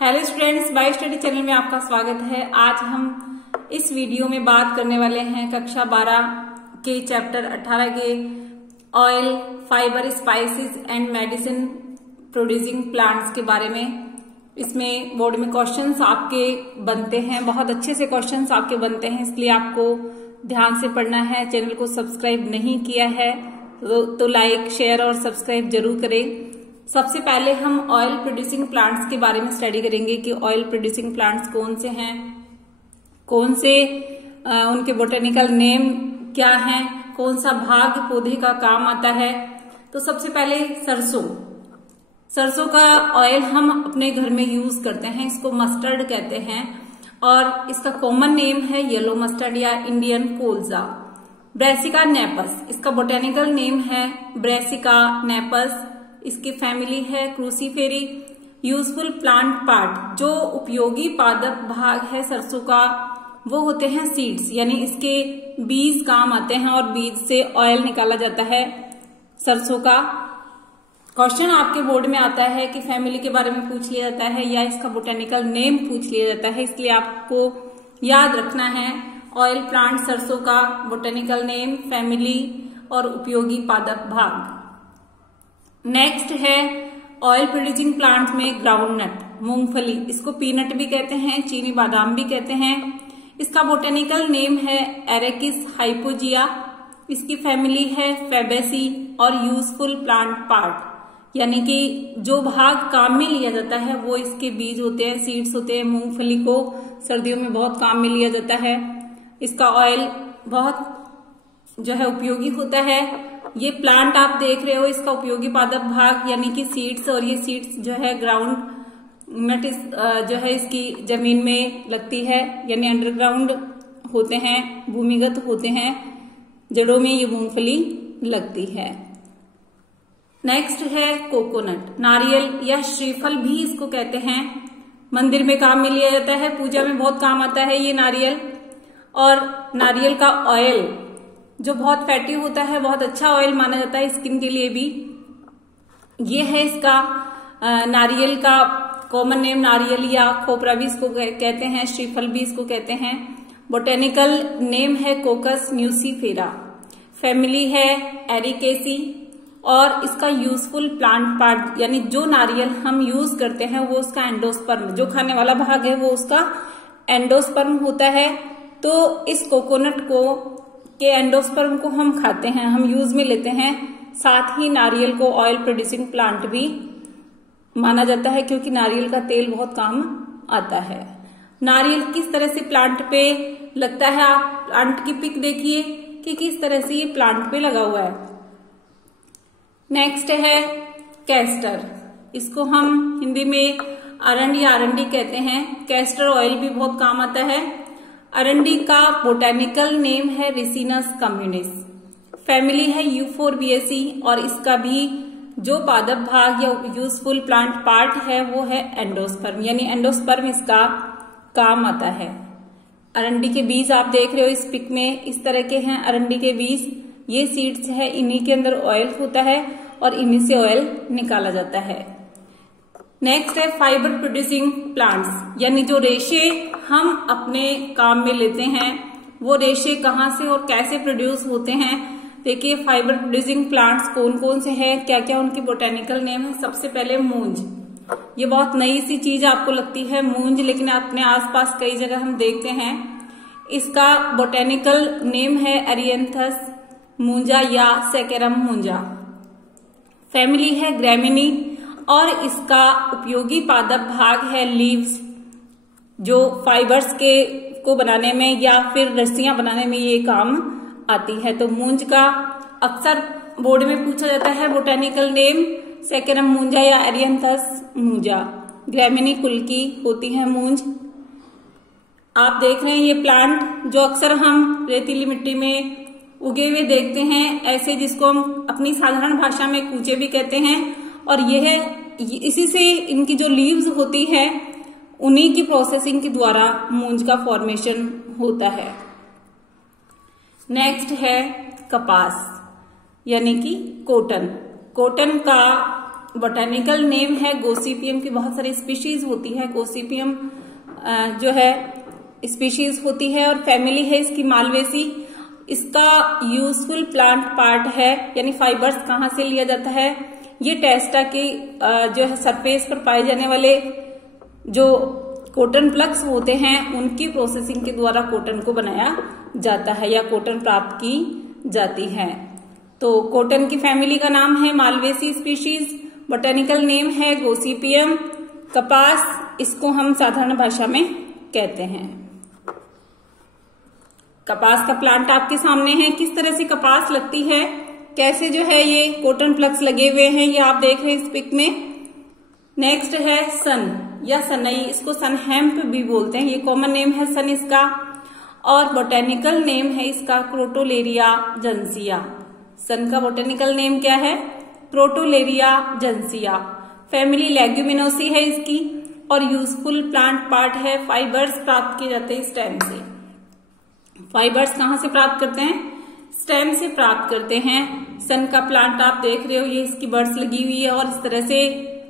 Hello students, bye study channel में आपका स्वागत है। आज हम इस वीडियो में बात करने वाले हैं कक्षा 12 के चैप्टर 18 के oil, fibre, spices and medicine producing plants के बारे में। इसमें बोर्ड में क्वेश्चंस आपके बनते हैं, बहुत अच्छे से क्वेश्चंस आपके बनते हैं, इसलिए आपको ध्यान से पढ़ना है। चैनल को सब्सक्राइब नहीं किया है तो लाइक, शेयर और सब्सक्राइब जरूर करें। सबसे पहले हम ऑयल प्रोड्यूसिंग प्लांट्स के बारे में स्टडी करेंगे कि ऑयल प्रोड्यूसिंग प्लांट्स कौन से हैं, कौन से उनके बोटेनिकल नेम क्या हैं, कौन सा भाग पौधे का काम आता है। तो सबसे पहले सरसों का ऑयल हम अपने घर में यूज करते हैं, इसको मस्टर्ड कहते हैं और इसका कॉमन नेम है येलो मस्टर्ड या इंडियन कोल्जा। ब्रेसिका नेपस, इसका बोटेनिकल नेम है ब्रेसिका नेपस। इसकी फैमिली है क्रूसीफेरी। यूजफुल प्लांट पार्ट, जो उपयोगी पादप भाग है सरसों का, वो होते हैं सीड्स, यानी इसके बीज काम आते हैं और बीज से ऑयल निकाला जाता है सरसों का। क्वेश्चन आपके बोर्ड में आता है कि फैमिली के बारे में पूछ लिया जाता है या इसका बोटेनिकल नेम पूछ लिया जाता है, इसलिए आपको याद रखना है ऑयल प्लांट सरसों का बोटेनिकल नेम, फैमिली और उपयोगी पादप भाग। नेक्स्ट है ऑयल प्रोड्यूसिंग प्लांट में ग्राउंडनट, मूंगफली, इसको पीनट भी कहते हैं, चीनी बादाम भी कहते हैं। इसका बोटेनिकल नेम है एरेकिस हाइपोजिया। इसकी फैमिली है फैबेसी और यूजफुल प्लांट पार्ट, यानी कि जो भाग काम में लिया जाता है वो इसके बीज होते हैं, सीड्स होते हैं। मूंगफली को सर्दियों में बहुत काम में लिया जाता है। इसका ऑयल बहुत जो है उपयोगी होता है। ये प्लांट आप देख रहे हो, इसका उपयोगी पादप भाग यानी कि सीड्स, और ये सीड्स जो है ग्राउंड नट जो है इसकी जमीन में लगती है, यानी अंडरग्राउंड होते हैं, भूमिगत होते हैं, जड़ों में ये मूंगफली लगती है। नेक्स्ट है कोकोनट, नारियल या श्रीफल भी इसको कहते हैं। मंदिर में काम में लिया जाता है, पूजा में बहुत काम आता है ये नारियल। और नारियल का ऑयल जो बहुत फैटी होता है, बहुत अच्छा ऑयल माना जाता है स्किन के लिए भी। ये है इसका नारियल का कॉमन नेम, नारियल या खोपरा भी इसको कहते हैं, श्रीफल भी इसको कहते हैं। बोटेनिकल नेम है कोकस न्यूसीफेरा। फैमिली है एरिकेसी और इसका यूजफुल प्लांट पार्ट, यानी जो नारियल हम यूज करते हैं वो उसका एंडोस्पर्म, जो खाने वाला भाग है वो उसका एंडोस्पर्म होता है। तो इस कोकोनट के एंडोस्पर्म को हम खाते हैं, हम यूज में लेते हैं। साथ ही नारियल को ऑयल प्रोड्यूसिंग प्लांट भी माना जाता है क्योंकि नारियल का तेल बहुत काम आता है। नारियल किस तरह से प्लांट पे लगता है, आप प्लांट की पिक देखिए कि किस तरह से ये प्लांट पे लगा हुआ है। नेक्स्ट है कैस्टर, इसको हम हिंदी में अरंडी या अरंडी कहते हैं। कैस्टर ऑयल भी बहुत काम आता है। अरंडी का बोटेनिकल नेम है रिसिनस कम्युनिस। फैमिली है यूफोरबिएसी और इसका भी जो पादप भाग या यूजफुल प्लांट पार्ट है वो है एंडोस्पर्म, यानी एंडोस्पर्म इसका काम आता है। अरंडी के बीज आप देख रहे हो इस पिक में, इस तरह के हैं अरंडी के बीज। ये सीड्स है, इन्हीं के अंदर ऑयल होता है और इन्हीं से ऑयल निकाला जाता है। नेक्स्ट है फाइबर प्रोड्यूसिंग प्लांट्स, यानी जो रेशे हम अपने काम में लेते हैं वो रेशे कहाँ से और कैसे प्रोड्यूस होते हैं। देखिए फाइबर प्रोड्यूसिंग प्लांट्स कौन कौन से हैं, क्या क्या उनकी बोटेनिकल नेम है। सबसे पहले मूंज, ये बहुत नई सी चीज आपको लगती है मूंज, लेकिन अपने आसपास कई जगह हम देखते हैं। इसका बोटेनिकल नेम है एरियंथस मूंजा या सेकेरम मूंजा। फैमिली है ग्रेमिनी और इसका उपयोगी पादप भाग है लीव्स, जो फाइबर्स को बनाने में या फिर रस्सियां बनाने में ये काम आती है। तो मूंज का अक्सर बोर्ड में पूछा जाता है बोटेनिकल नेम सेकेरम मूंजा या एरियंथस मूंजा। ग्रेमिनी कुल की होती है मूंज। आप देख रहे हैं ये प्लांट जो अक्सर हम रेतीली मिट्टी में उगे हुए देखते हैं, ऐसे जिसको हम अपनी साधारण भाषा में कूचे भी कहते हैं। और इसी से इनकी जो लीव्स होती है उन्हीं की प्रोसेसिंग के द्वारा मूंज का फॉर्मेशन होता है। नेक्स्ट है कपास, यानी कि कॉटन। कॉटन का बोटेनिकल नेम है गोसिपियम की बहुत सारी स्पीशीज होती है। गोसिपियम जो है स्पीशीज होती है और फैमिली है इसकी मालवेसी। इसका यूजफुल प्लांट पार्ट है, यानी फाइबर्स कहाँ से लिया जाता है, ये टेस्टा की जो है सरफेस पर पाए जाने वाले जो कॉटन प्लग्स होते हैं उनकी प्रोसेसिंग के द्वारा कॉटन को बनाया जाता है या कॉटन प्राप्त की जाती है। तो कॉटन की फैमिली का नाम है मालवेसी स्पीशीज, बोटेनिकल नेम है गोसिपियम। कपास इसको हम साधारण भाषा में कहते हैं। कपास का प्लांट आपके सामने है, किस तरह से कपास लगती है, कैसे जो है ये कॉटन प्लग्स लगे हुए हैं, ये आप देख रहे हैं इस पिक में। नेक्स्ट है सन या सनई, इसको सन हेम्प भी बोलते हैं, ये कॉमन नेम है सन इसका। और बोटेनिकल नेम है इसका क्रोटोलेरिया जेंसिया। सन का बोटेनिकल नेम क्या है, क्रोटोलेरिया जेंसिया। फैमिली लेग्यूमिनोसी है इसकी और यूजफुल प्लांट पार्ट है। फाइबर्स प्राप्त किए जाते हैं स्टेम से। फाइबर्स कहाँ से प्राप्त करते हैं, स्टेम से प्राप्त करते हैं। सन का प्लांट आप देख रहे हो, ये इसकी बर्ड्स लगी हुई है और इस तरह से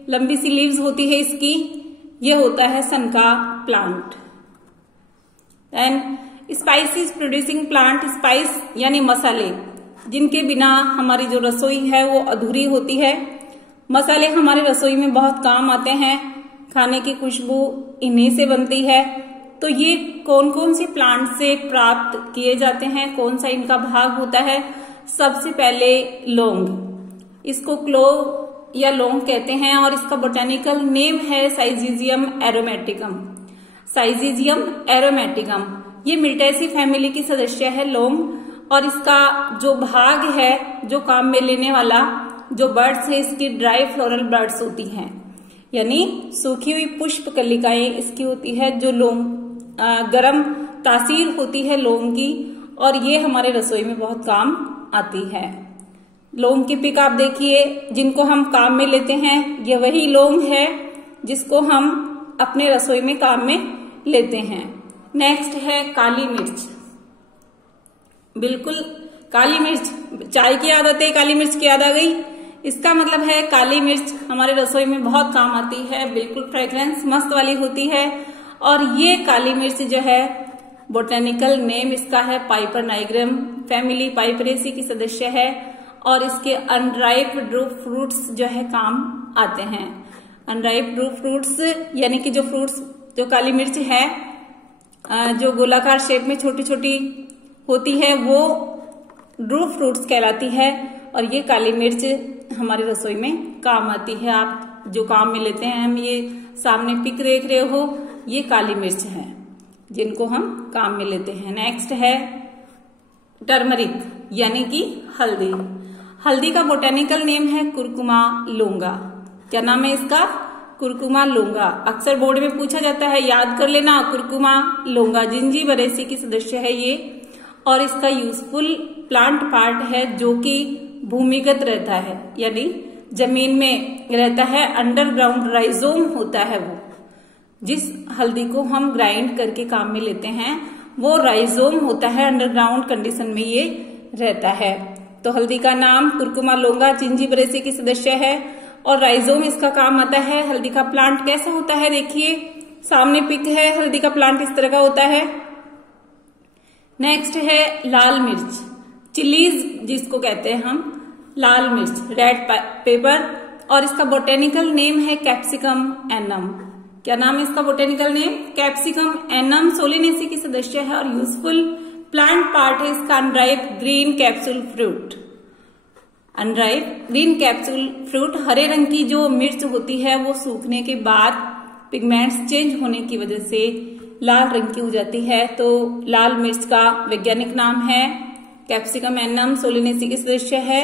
लंबी सी लीव्स होती है इसकी, ये होता है सन का plant. Then spices producing plant, spice यानी मसाले, जिनके बिना हमारी जो रसोई है वो अधूरी होती है। मसाले हमारी रसोई में बहुत काम आते हैं, खाने की खुशबू इन्हीं से बनती है। तो ये कौन कौन से प्लांट से प्राप्त किए जाते हैं, कौन सा इनका भाग होता है। सबसे पहले लौंग, इसको क्लोव या लौंग कहते हैं और इसका बोटेनिकल नेम है साइजीजियम एरोमेटिकम। साइजीजियम एरोमेटिकम ये मिल्टेसी फैमिली की सदस्य है लौंग, और इसका जो भाग है, जो काम में लेने वाला जो बर्ड्स है, इसकी ड्राई फ्लोरल बर्ड्स होती हैं, यानी सूखी हुई पुष्प कलिकाएं इसकी होती है, जो लौंग गरम तासीर होती है लौंग की, और ये हमारे रसोई में बहुत काम आती है। लौंग की पिक आप देखिए, जिनको हम काम में लेते हैं, ये वही लौंग है जिसको हम अपने रसोई में काम में लेते हैं। नेक्स्ट है काली मिर्च। बिल्कुल काली मिर्च, चाय की याद आती है, काली मिर्च की याद आ गई। इसका मतलब है काली मिर्च हमारे रसोई में बहुत काम आती है, बिल्कुल फ्रेग्रेंस मस्त वाली होती है। और ये काली मिर्च जो है बोटेनिकल नेम इसका है पाइपर नाइग्रम, फैमिली पाइपरेसी की सदस्य है, और इसके अनराइप ड्रू फ्रूट्स जो है काम आते हैं। अनराइप ड्रू फ्रूट्स यानी कि जो फ्रूट्स, जो काली मिर्च है जो गोलाकार शेप में छोटी छोटी होती है, वो ड्रू फ्रूट्स कहलाती है, और ये काली मिर्च हमारी रसोई में काम आती है। आप जो काम में लेते हैं, हम ये सामने पिक देख रहे हो, ये काली मिर्च है जिनको हम काम में लेते हैं। नेक्स्ट है टर्मरिक यानी कि हल्दी। हल्दी का बोटेनिकल नेम है कुरकुमा लोंगा। क्या नाम है इसका, कुरकुमा लोंगा। अक्सर बोर्ड में पूछा जाता है, याद कर लेना, कुरकुमा लोंगा जिंजीबरेसी की सदस्य है ये, और इसका यूजफुल प्लांट पार्ट है जो कि भूमिगत रहता है, यानी जमीन में रहता है, अंडरग्राउंड राइजोम होता है। वो जिस हल्दी को हम ग्राइंड करके काम में लेते हैं वो राइजोम होता है, अंडरग्राउंड कंडीशन में ये रहता है। तो हल्दी का नाम कुरकुमा लोंगा जिंजीबरेसी की सदस्य है और राइजोम इसका काम आता है। हल्दी का प्लांट कैसा होता है, देखिए सामने पिक है, हल्दी का प्लांट इस तरह का होता है। नेक्स्ट है लाल मिर्च, चिलीज जिसको कहते हैं हम, लाल मिर्च रेड पेपर, और इसका बोटेनिकल नेम है कैप्सिकम एनम। क्या नाम है इसका botanical name, Capsicum annuum Solanaceae की सदस्य है, और यूजफुल प्लांट पार्ट है इसका unripe green capsule fruit. Unripe green capsule fruit, हरे रंग की जो मिर्च होती है वो सूखने के बाद पिगमेंट्स चेंज होने की वजह से लाल रंग की हो जाती है। तो लाल मिर्च का वैज्ञानिक नाम है कैप्सिकम एनम सोलिनेसी की सदस्य है,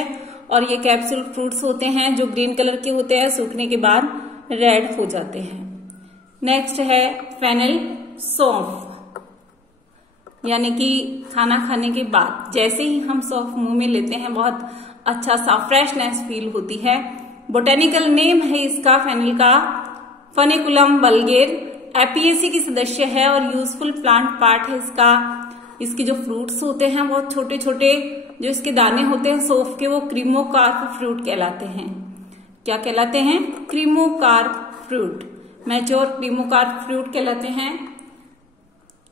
और ये कैप्सूल फ्रूट्स होते हैं जो ग्रीन कलर के होते हैं, सूखने के बाद रेड हो जाते हैं। नेक्स्ट है फेनिल सौंफ, यानी कि खाना खाने के बाद जैसे ही हम सौंफ मुंह में लेते हैं बहुत अच्छा सा फ्रेशनेस फील होती है। बोटेनिकल नेम है इसका फेनिल का फनिकुलम वल्गेर, एपीएसी की सदस्य है, और यूजफुल प्लांट पार्ट है इसका। इसके जो फ्रूट्स होते हैं बहुत छोटे छोटे, जो इसके दाने होते हैं सौंफ के, वो क्रीमोकार्प फ्रूट कहलाते हैं। क्या कहलाते हैं? क्रीमोकार्प फ्रूट, मैच्योर क्रीमोकार्प फ्रूट कहलाते हैं।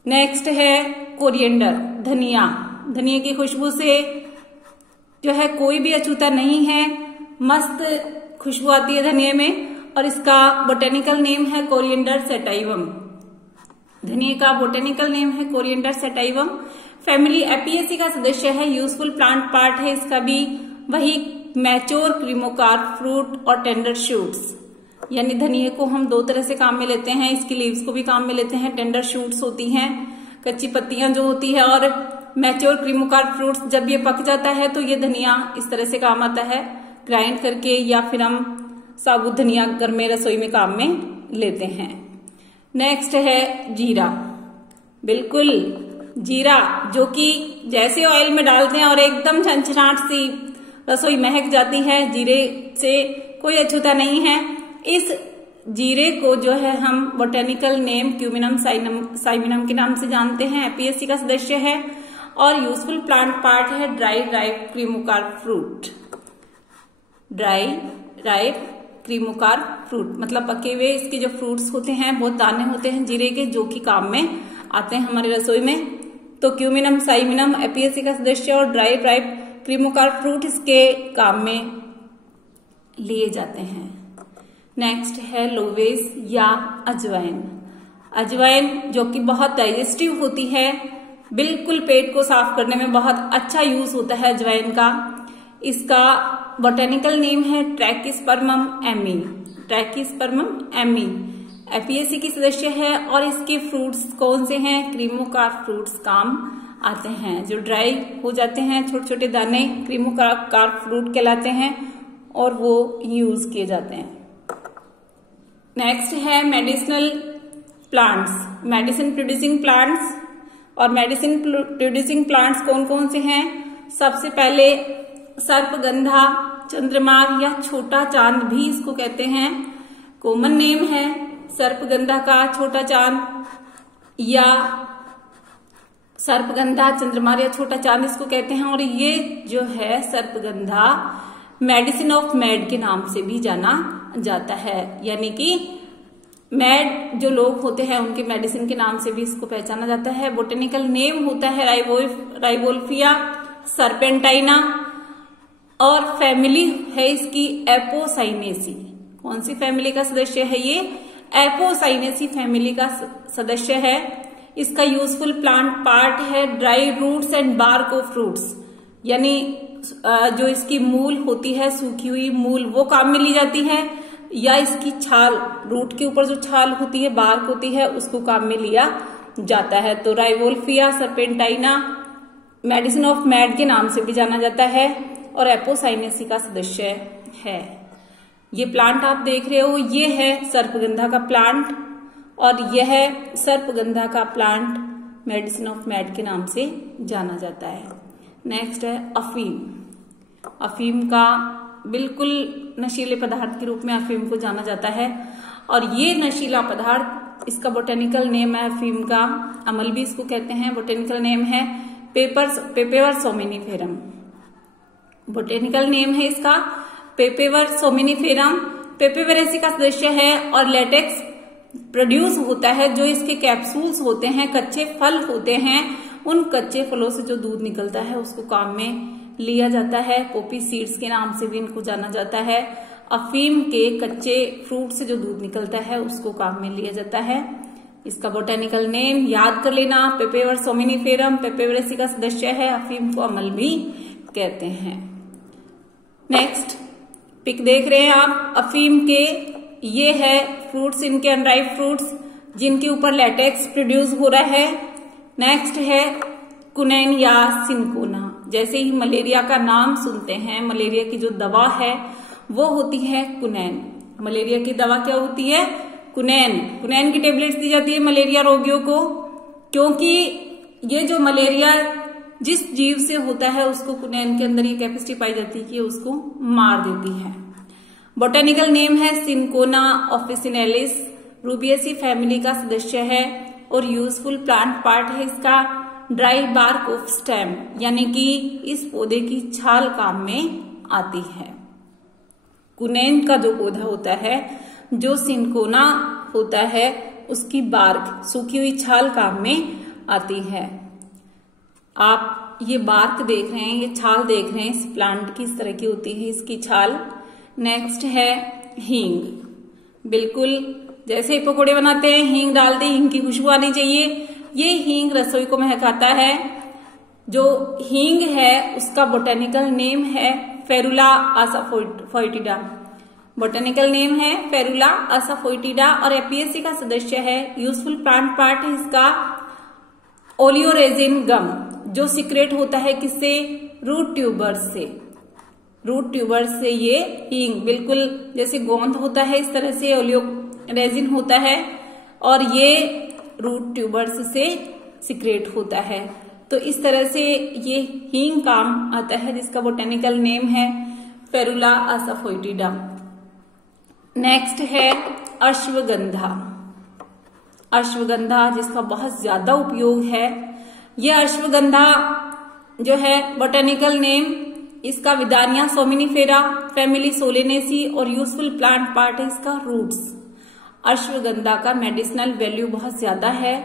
नेक्स्ट है कोरिएंडर, धनिया। धनिया की खुशबू से जो है कोई भी अछूता नहीं है, मस्त खुशबू आती है धनिया में, और इसका बोटेनिकल नेम है कोरिएंडर सैटाइवम। धनिया का बोटेनिकल नेम है कोरिएंडर सैटाइवम। फैमिली एपियेसी का सदस्य है, यूजफुल प्लांट पार्ट है इसका भी वही मैच्योर क्रीमोकार्प फ्रूट और टेंडर शूट्स। यानी धनिया को हम दो तरह से काम में लेते हैं, इसकी लीव्स को भी काम में लेते हैं। टेंडर शूट्स होती हैं, कच्ची पत्तियां जो होती है, और मैच्योर क्रीमोकार्प फ्रूट्स जब ये पक जाता है तो ये धनिया इस तरह से काम आता है, ग्राइंड करके, या फिर हम साबुत धनिया घर में रसोई में काम में लेते हैं। नेक्स्ट है जीरा। बिल्कुल जीरा, जो कि जैसे ऑयल में डालते हैं और एकदम छनछनाहट सी रसोई महक जाती है, जीरे से कोई अछूता नहीं है। इस जीरे को जो है हम बोटेनिकल नेम क्यूमिनम साइमिनम के नाम से जानते हैं, एपियेसी का सदस्य है, और यूजफुल प्लांट पार्ट है dry ripe cremocarp fruit. Dry ripe cremocarp fruit मतलब पके हुए इसके जो फ्रूट्स होते हैं, बहुत दाने होते हैं जीरे के, जो कि काम में आते हैं हमारी रसोई में। तो क्यूमिनम साइमिनम एपियेसी का सदस्य और ड्राई राइप क्रीमोकार्प फ्रूट इसके काम में लिए जाते हैं। नेक्स्ट है लोवेस या अजवाइन। अजवाइन जो कि बहुत डाइजेस्टिव होती है, बिल्कुल पेट को साफ करने में बहुत अच्छा यूज होता है अजवाइन का। इसका बोटेनिकल नेम है ट्रैकिस्पर्मम एमी। ट्रैकिस्पर्मम एमी एपियेसी की सदस्य है, और इसके फ्रूट्स कौन से हैं? क्रीमोकार्प फ्रूट्स काम आते हैं। जो ड्राई हो जाते हैं छोटे छोटे दाने, क्रीमोकार्प फ्रूट कहलाते हैं, और वो यूज किए जाते हैं। नेक्स्ट है medicinal plants, medicine producing plants. और मेडिसिन प्रोड्यूसिंग प्लांट्स कौन कौन से हैं? सबसे पहले सर्पगंधा, चंद्रमार या छोटा चांद भी इसको कहते हैं। कॉमन नेम है सर्पगंधा का, छोटा चांद या सर्पगंधा, चंद्रमार या छोटा चांद इसको कहते हैं। और ये जो है सर्पगंधा मेडिसिन ऑफ मैड के नाम से भी जाना जाता है, यानी कि मैड जो लोग होते हैं उनके मेडिसिन के नाम से भी इसको पहचाना जाता है। बोटेनिकल नेम होता है राइवोल्फिया सर्पेंटाइना, और फैमिली है इसकी एपोसाइनेसी। कौन सी फैमिली का सदस्य है ये? एपोसाइनेसी फैमिली का सदस्य है। इसका यूजफुल प्लांट पार्ट है dry roots and bark of fruits, यानी जो इसकी मूल होती है, सूखी हुई मूल, वो काम में ली जाती है, या इसकी छाल, रूट के ऊपर जो छाल होती है, बार्क होती है, उसको काम में लिया जाता है। तो राइवोल्फिया सर्पेंटाइना मेडिसिन ऑफ मैड के नाम से भी जाना जाता है, और एपोसाइनेसी का सदस्य है। ये प्लांट आप देख रहे हो, ये है सर्पगंधा का प्लांट, और यह सर्पगंधा का प्लांट मेडिसिन ऑफ मैड के नाम से जाना जाता है। नेक्स्ट है अफीम। अफीम का बिल्कुल नशीले पदार्थ के रूप में अफीम को जाना जाता है, और ये नशीला पदार्थ, इसका बोटेनिकल नेम है अफीम का, अमल भी इसको कहते हैं। बोटेनिकल नेम है पेपेवर सोमिनिफेरम। बोटेनिकल नेम है इसका पेपेवर सोमिनिफेरम। पेपेवरेसी का सदस्य है, और लेटेक्स प्रोड्यूस होता है। जो इसके कैप्सूल्स होते हैं, कच्चे फल होते हैं, उन कच्चे फलों से जो दूध निकलता है उसको काम में लिया जाता है। पोपी सीड्स के नाम से भी इनको जाना जाता है। अफीम के कच्चे फ्रूट से जो दूध निकलता है उसको काम में लिया जाता है। इसका बोटेनिकल नेम याद कर लेना, पेपेवर सोमिनिफेरम, पेपेवरेसी का सदस्य है। अफीम को अमल भी कहते हैं। नेक्स्ट पिक देख रहे हैं आप अफीम के, ये है फ्रूट्स, इनके अनराइप फ्रूट्स जिनके ऊपर लेटेक्स प्रोड्यूस हो रहा है। नेक्स्ट है कुनैन या सिनकोना। जैसे ही मलेरिया का नाम सुनते हैं, मलेरिया की जो दवा है वो होती है कुनैन। मलेरिया की दवा क्या होती है? कुनैन। कुनैन की टेबलेट्स दी जाती है मलेरिया रोगियों को, क्योंकि ये जो मलेरिया जिस जीव से होता है उसको कुनैन के अंदर ये कैपेसिटी पाई जाती है कि उसको मार देती है। बोटेनिकल नेम है सिनकोना ऑफिसिनेलिस। रूबिएसी फैमिली का सदस्य है, और यूजफुल प्लांट पार्ट है इसका ड्राई बार्क ऑफ स्टेम, यानी कि इस पौधे की छाल काम में आती है। कुनेन का जो पौधा होता है, जो सिनकोना होता है, उसकी बार्क, सूखी हुई छाल काम में आती है। आप ये बार्क देख रहे हैं, ये छाल देख रहे हैं, इस प्लांट की इस तरह की होती है इसकी छाल। नेक्स्ट है हींग। बिल्कुल जैसे ही पकोड़े बनाते हैं हींग डाल दी, हींग की खुशबू आनी चाहिए। ये हींग रसोई को महकाता है। जो हींग है उसका बोटेनिकल नेम है फेरुला असाफोइटिडा। बोटेनिकल नेम है फेरुला असाफोइटिडा और एपीएससी का सदस्य है। यूजफुल प्लांट पार्ट है इसका ओलियोरेजिन गम, जो सीक्रेट होता है किससे? रूट ट्यूबर्स से। रूट ट्यूबर्स से ये हींग, बिल्कुल जैसे गोंद होता है इस तरह से ओलियोरेजिन होता है और ये रूट ट्यूबर्स से सीक्रेट होता है। तो इस तरह से ये हींग काम आता है, जिसका बोटेनिकल नेम है फेरुला असाफोइटिडा। नेक्स्ट है अश्वगंधा। अश्वगंधा जिसका बहुत ज्यादा उपयोग है। यह अश्वगंधा जो है बोटेनिकल नेम इसका विदानिया सोमिनिफेरा, फैमिली सोलेनेसी और यूजफुल प्लांट पार्ट है इसका रूट्स। अश्वगंधा का मेडिसिनल वैल्यू बहुत ज्यादा है।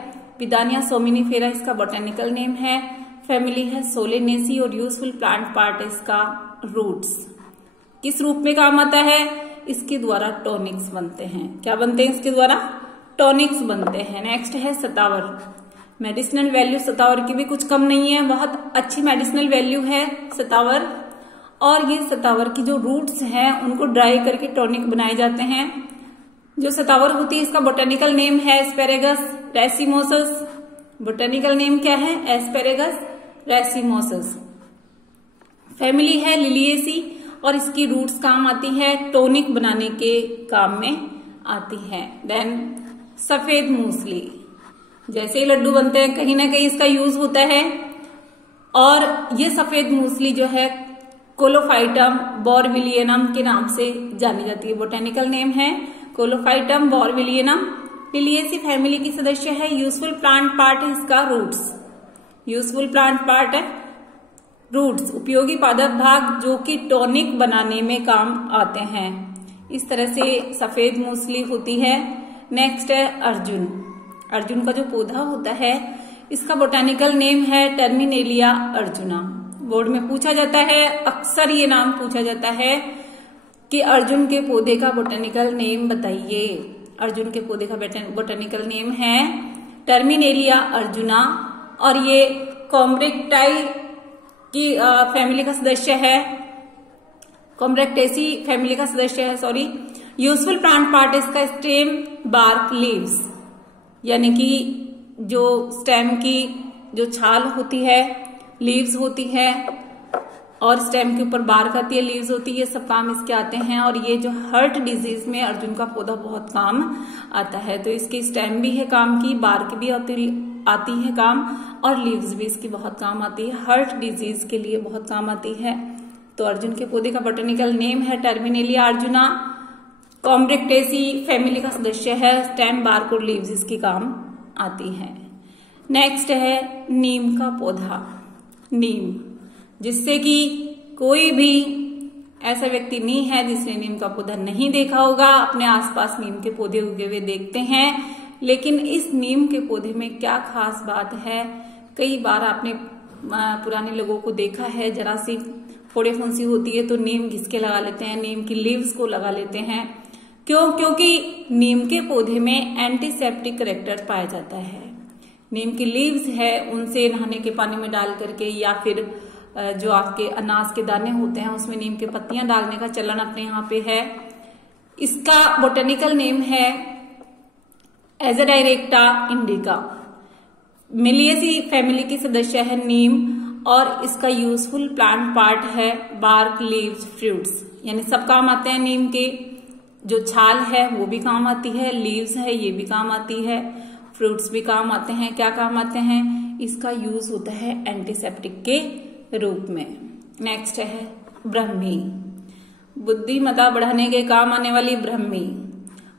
विदानिया सोमिनिफेरा इसका बोटेनिकल नेम है, फैमिली है सोलेनेसी और यूजफुल प्लांट पार्ट है इसका रूट्स। किस रूप में काम आता है? इसके द्वारा टॉनिक्स बनते हैं। क्या बनते हैं इसके द्वारा? टॉनिक्स बनते हैं। नेक्स्ट है सतावर। मेडिसिनल वैल्यू सतावर की भी कुछ कम नहीं है, बहुत अच्छी मेडिसिनल वैल्यू है सतावर। और ये सतावर की जो रूट्स हैं उनको ड्राई करके टॉनिक बनाए जाते हैं। जो सतावर होती है इसका बोटेनिकल नेम है एस्पेरेगस रेसिमोसस। बोटेनिकल नेम क्या है? एस्पेरेगस रेसिमोसस। फैमिली है लिलिएसी और इसकी रूट्स काम आती है टॉनिक बनाने के काम में आती है। देन सफेद मूसली, जैसे ही लड्डू बनते हैं कहीं ना कहीं इसका यूज होता है। और ये सफेद मूसली जो है कोलोफाइटम बोरविलियनम के नाम से जानी जाती है। बोटेनिकल नेम है कोलोफाइटम बोरविलियनम। लिलिएसी फैमिली की सदस्य है। यूजफुल प्लांट पार्ट है इसका रूट्स। यूजफुल प्लांट पार्ट है रूट्स, उपयोगी पादप भाग जो कि टॉनिक बनाने में काम आते हैं। इस तरह से सफेद मूसली होती है। नेक्स्ट है अर्जुन। अर्जुन का जो पौधा होता है इसका बोटेनिकल नेम है टर्मिनेलिया अर्जुना। बोर्ड में पूछा जाता है, अक्सर ये नाम पूछा जाता है कि अर्जुन के पौधे का बोटेनिकल नेम बताइए। अर्जुन के पौधे का बोटेनिकल नेम है टर्मिनेलिया अर्जुना और ये कॉम्ब्रेक्टाई की फैमिली का सदस्य है। कॉम्ब्रेक्टेसी फैमिली का सदस्य है, सॉरी। यूजफुल प्लांट पार्ट इसका स्टेम, बार्क, लीव्स, यानी कि जो स्टेम की जो छाल होती है, लीव्स होती है और स्टेम के ऊपर बार्क आती है, लीव्स होती है, ये सब काम इसके आते हैं। और ये जो हार्ट डिजीज में अर्जुन का पौधा बहुत काम आता है। तो इसकी स्टेम भी है काम की, बार्क भी आती है काम और लीव्स भी इसकी बहुत काम आती है। हार्ट डिजीज के लिए बहुत काम आती है। तो अर्जुन के पौधे का बोटेनिकल नेम है टर्मिनेलिया अर्जुना। कॉम्ब्रेक्टेसी फैमिली का सदस्य है। स्टेम, बार्क और लीव्स इसकी काम आती है। नेक्स्ट है नीम का पौधा। नीम, जिससे कि कोई भी ऐसा व्यक्ति नहीं है जिसने नीम का पौधा नहीं देखा होगा। अपने आसपास नीम के पौधे उगे हुए देखते हैं, लेकिन इस नीम के पौधे में क्या खास बात है? कई बार आपने पुराने लोगों को देखा है, जरा सी फोड़े फुंसी होती है तो नीम घिस के लगा लेते हैं, नीम की लीव्स को लगा लेते हैं। क्यों? क्योंकि नीम के पौधे में एंटीसेप्टिक कैरेक्टर पाया जाता है। नीम की लीव्स है उनसे नहाने के पानी में डाल करके या फिर जो आपके अनाज के दाने होते हैं उसमें नीम के पत्तियां डालने का चलन अपने यहाँ पे है। इसका बोटेनिकल नेम है एजाडायरेक्टा इंडिका। मिलिएसी फैमिली की सदस्य है नीम और इसका यूजफुल प्लांट पार्ट है बार्क, लीव्स, फ्रूट्स, यानी सब काम आते हैं। नीम के जो छाल है वो भी काम आती है, लीव्स है ये भी काम आती है, फ्रूट्स भी काम आते हैं। क्या काम आते हैं? इसका यूज होता है एंटीसेप्टिक के रूप में। नेक्स्ट है ब्रह्मी। बुद्धिमत्ता बढ़ाने के काम आने वाली ब्रह्मी।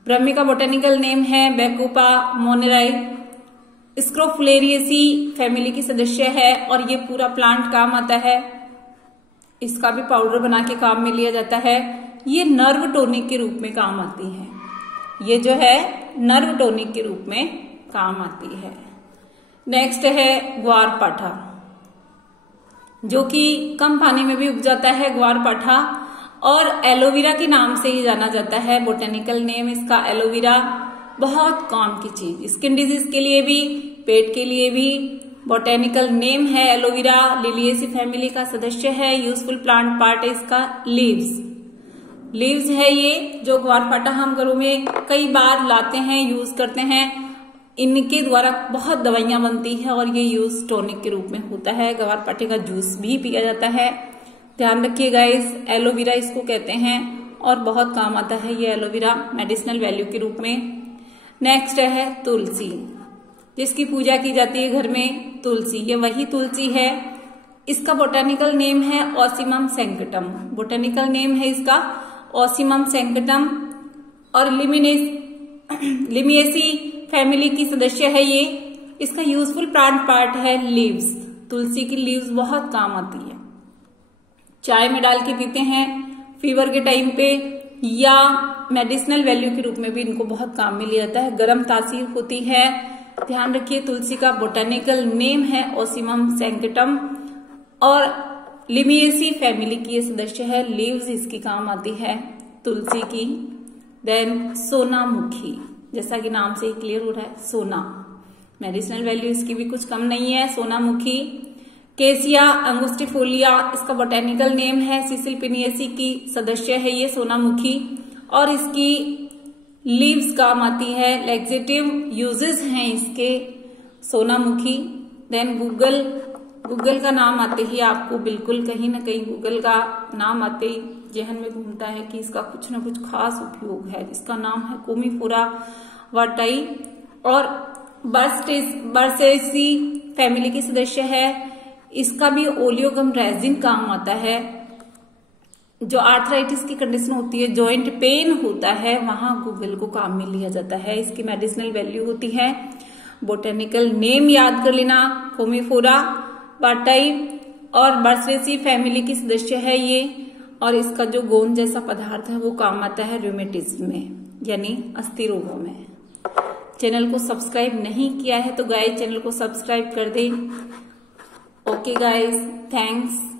ब्रह्मी का बोटेनिकल नेम है बैकोपा मोनेराई। स्क्रोफुलेरिएसी फैमिली की सदस्य है और ये पूरा प्लांट काम आता है। इसका भी पाउडर बना के काम में लिया जाता है। ये नर्व टॉनिक के रूप में काम आती है। ये जो है नर्व टॉनिक के रूप में काम आती है। नेक्स्ट है ग्वारपाठा, जो कि कम पानी में भी उग जाता है ग्वारपाठा, और एलोवेरा के नाम से ही जाना जाता है। बोटेनिकल नेम इसका एलोवेरा। बहुत काम की चीज, स्किन डिजीज के लिए भी, पेट के लिए भी। बोटेनिकल नेम है एलोवेरा, लिलिएसी फैमिली का सदस्य है। यूजफुल प्लांट पार्ट है इसका लीव्स है ये, जो ग्वारपाठा हम घरों में कई बार लाते हैं, यूज करते हैं। इनके द्वारा बहुत दवाइयां बनती है और ये यूज टॉनिक के रूप में होता है। ग्वारपाठे का जूस भी पिया जाता है। ध्यान रखिएगा, इस एलोवेरा इसको कहते हैं और बहुत काम आता है ये एलोवेरा मेडिसिनल वैल्यू के रूप में। नेक्स्ट है तुलसी, जिसकी पूजा की जाती है घर में। तुलसी, ये वही तुलसी है। इसका बोटेनिकल नेम है ओसिमम सैंक्टम। बोटेनिकल नेम है इसका ओसिमम सैंक्टम, और लिमिएसी फैमिली की सदस्य है ये। इसका यूजफुल प्लांट पार्ट है लीव्स। तुलसी की लीव्स बहुत काम आती है। चाय में डाल के पीते हैं फीवर के टाइम पे, या मेडिसिनल वैल्यू के रूप में भी इनको बहुत काम में लिया जाता है। गर्म तासीर होती है। ध्यान रखिए, तुलसी का बोटेनिकल नेम है ओसिमम सैंक्टम, और लिमिएसी फैमिली की ये सदस्य है। लीव्स इसकी काम आती है तुलसी की। देन सोनामुखी, जैसा कि नाम से ही क्लियर हो रहा है, सोना। मेडिसिनल वैल्यू इसकी भी कुछ कम नहीं है। सोनामुखी, केसिया अंगुस्टिफोलिया इसका बोटेनिकल नेम है। सिसिल पिनियेसी की सदस्य है ये सोनामुखी, और इसकी लीव्स काम आती है। लैक्सेटिव यूजेस हैं इसके सोनामुखी। देन गूगल का नाम आते ही आपको बिल्कुल कहीं ना कहीं गूगल का नाम आते ही जहन में घूमता है कि इसका कुछ ना कुछ खास उपयोग है। इसका नाम है कोमीफोरा वाटाई, और बर्सेसी फैमिली की सदस्य है। इसका भी ओलियोगम रेजिन काम आता है। जो आर्थराइटिस की कंडीशन होती है, जॉइंट पेन होता है, वहां गूगल को काम में लिया जाता है। इसकी मेडिसिनल वैल्यू होती है। बोटेनिकल नेम याद कर लेना, कोमीफोरा वाटाई, और बर्सेसी फैमिली की सदस्य है ये। और इसका जो गोंद जैसा पदार्थ है वो काम आता है रूमेटिज्म में, यानी अस्थि रोगों में। चैनल को सब्सक्राइब नहीं किया है तो गाइस चैनल को सब्सक्राइब कर दें। Okay guys, thanks.